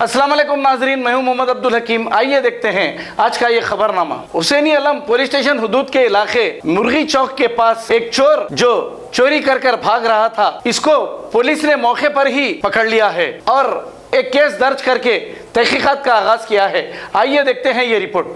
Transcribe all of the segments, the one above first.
अस्सलाम वालेकुम नाजरीन, मैं हूं मोहम्मद अब्दुल हकीम। आइए देखते हैं आज का ये खबरनामा। हुसैनी अलम पुलिस स्टेशन हुदूद के इलाके मुर्गी चौक के पास एक चोर जो चोरी कर भाग रहा था, इसको पुलिस ने मौके पर ही पकड़ लिया है और एक केस दर्ज करके तहकीकात का आगाज किया है। आइए देखते हैं ये रिपोर्ट।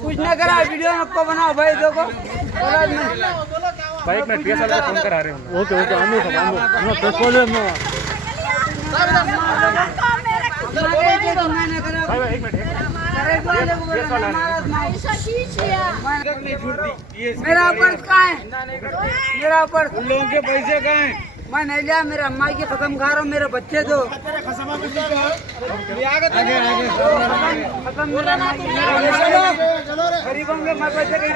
कुछ न करा, वीडियो नको बनाओ भाई। देखो भाई एक मिनट PS वाले फोन करा रहे हैं। ओके ओके, हम प्रेस बोल रहे हैं। भाई एक मिनट मेरा पर्स कहाँ है? मेरा पर्स उन लोगों के पैसे कहाँ हैं? मैं नहीं लिया। मेरा अम्मा की खत्म खा रहा हूँ, मेरे बच्चे दो गरीबों के मैं पैसे कहीं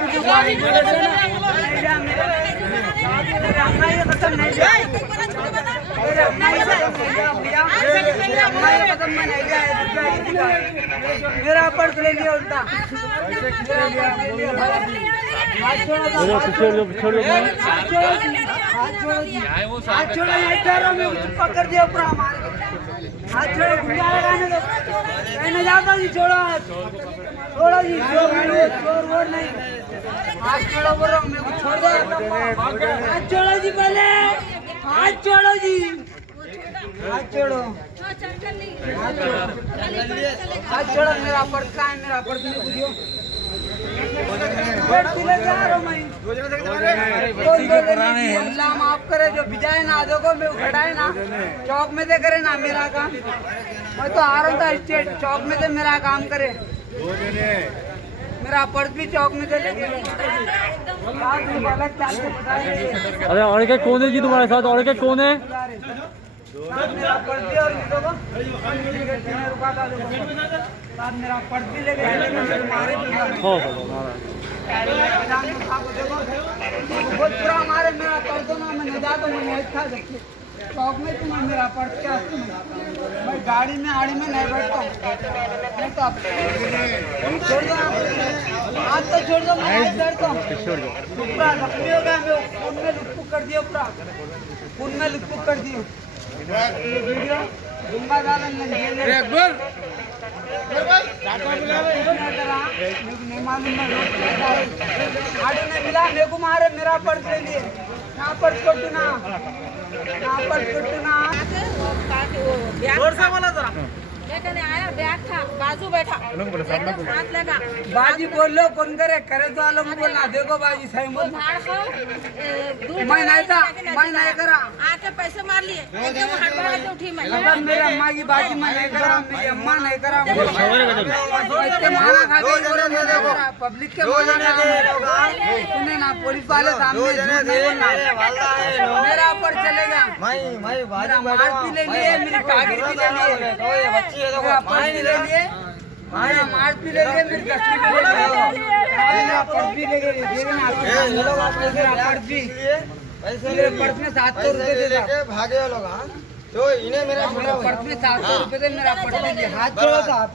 मेरा पर्स ले लिया उल्टा। हाथ छोड़ो, पकड़ दिया पूरा मार के। हाथ छोड़ो, गुंडा लगाने दो, कहने जाता जी। छोड़ो छोड़ो जी, चोर वोर नहीं। हाथ छोड़ो, बोल रहा हूँ मेरे को, छोड़ दो। हाथ छोड़ो जी, पहले हाथ छोड़ो जी, हाथ छोड़ो, हाथ छोड़ो। मेरा पर्स कहाँ है? मेरा पर्स नहीं पूछियो। अल्लाह माफ करे, जो भिजाए ना देखो मैं उखड़ाए ना, चौक में से करे ना मेरा काम। मैं तो आ रहा था स्टेट, चौक में से मेरा काम करे। मेरा पर्स भी चौक में से लेके। अरे और क्या कौन है जी तुम्हारे साथ? और क्या कौन है? मेरा पर्स भी और देखो रुका था, मेरा पर्स भी लेके बहुत बुरा हमारे। मेरा पर्स दो ना, मैं नहीं जाता हूँ, मैं था चौक में। तुम मेरा पर्स क्या? मैं गाड़ी में आड़ी में नहीं बैठता हूँ। नहीं तो छोड़ दो, हाथ तो छोड़ दो, मैं हाथ धरता हूँ। पूरा जख्मी हो गया, मैं खून में लुटपुट कर दिया, पूरा खून में लुटपुट कर दिया। वीडियो जुम्मा डालन नहीं मालूम मिला मेरे को मारे। मेरा पर्स ले लिए ना, पर्स कटना ना, पर्स कटना। आया बैग था, बाजू बैठा, हाथ लगा। बाजी बोल लो, कौन करे करे तो आलो बोलना। देखो बाजी सही बोल, मैं नहीं था, मैं नहीं करा। आके पैसे मार लिए, एकदम हड़बड़ा के उठी मैं। मेरे अम्मा की बाजी मैं नहीं करा, मेरी अम्मा नहीं करा। माना खा के पब्लिक के सुने ना, पुलिस वाले सामने नहीं बोलना। मेरा पर चलेगा, मेरा मार भी ले लिए, मेरी कागज भी ले लिए, मेरा पर्स भी ले लिए, मेरा मार भी ले लिए, मेरी दस्ती भी ले लिए, मेरा पर्स भी ले गए। मेरा पर्स भी, मेरे पर्स में 700 रुपए दे भागे लोग। तो इन्हें मेरा पर्स में 700 रुपए दे, मेरा पर्स ले लिए। हाथ छोड़ो साहब,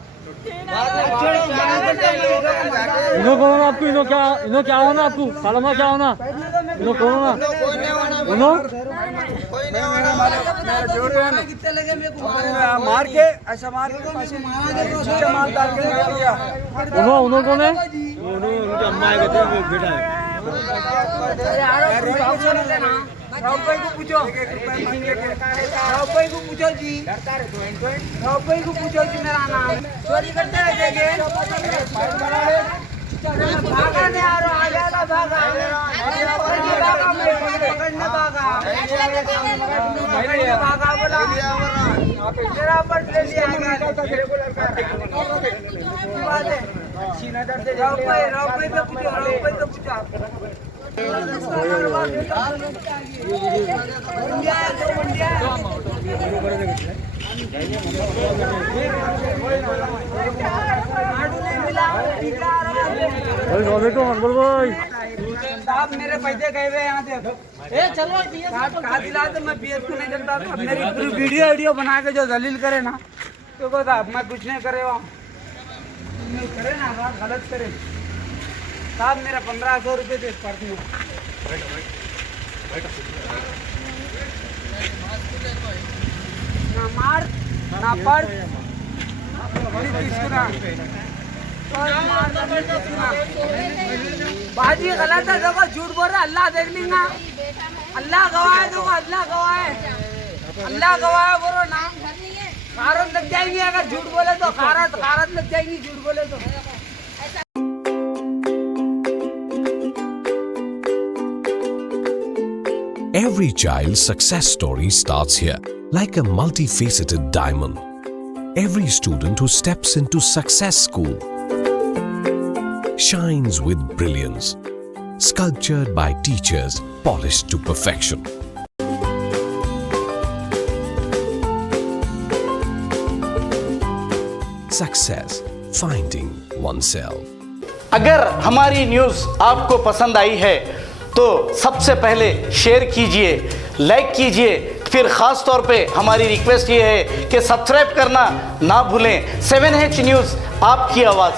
इनो कौन है आपको? इनो क्या होना आपको? सालमा क्या होना? इनो कौन होना? इनो कितने लगे मेरे को? मार के ऐसा मार के मार डाल के निकाल दिया। उनो कौन है? उनके अम्मा है, कहते हैं बेटा है। राव भाई को पूछो, राव भाई को पूछो जी, राव भाई को पूछो जी। मेरा नाम चोरी करते रहेंगे, भागा नहीं आ रहा, आ गया था भागा, पकड़ने भागा, भागा बोला मेरा पर्स ले लिया। राव भाई को पूछो, राव भाई को पूछो। बेटो अकबर भाई साहब मेरे पैसे गए हुए यहाँ से चलो कहा दिला तो मैं बीएस को नहीं जनता अब मेरी पूरी वीडियो बना के जो दलील करे ना तो को साहब मैं कुछ नहीं करे वहाँ नहीं करे ना बात गलत करे साहब मेरा 1500 रुपये दे पड़ती हूँ ना मार ना पढ़ बाजी गलत है देखो झूठ बोल रहा अल्लाह देख लेगा अल्लाह गवाह है देखो अल्लाह गवाह है बोलो ना खारत लग जाएंगी अगर झूठ बोले तो खारत लग जाएंगी झूठ बोले तो Every child's success story starts here, like a multifaceted diamond. Every student who steps into Success School shines with brilliance, sculptured by teachers polished to perfection. Success, finding oneself. अगर हमारी न्यूज़ आपको पसंद आई है तो सबसे पहले शेयर कीजिए, like कीजिए, फिर ख़ास तौर पे हमारी रिक्वेस्ट ये है कि सब्सक्राइब करना ना भूलें। 7H न्यूज़, आपकी आवाज़।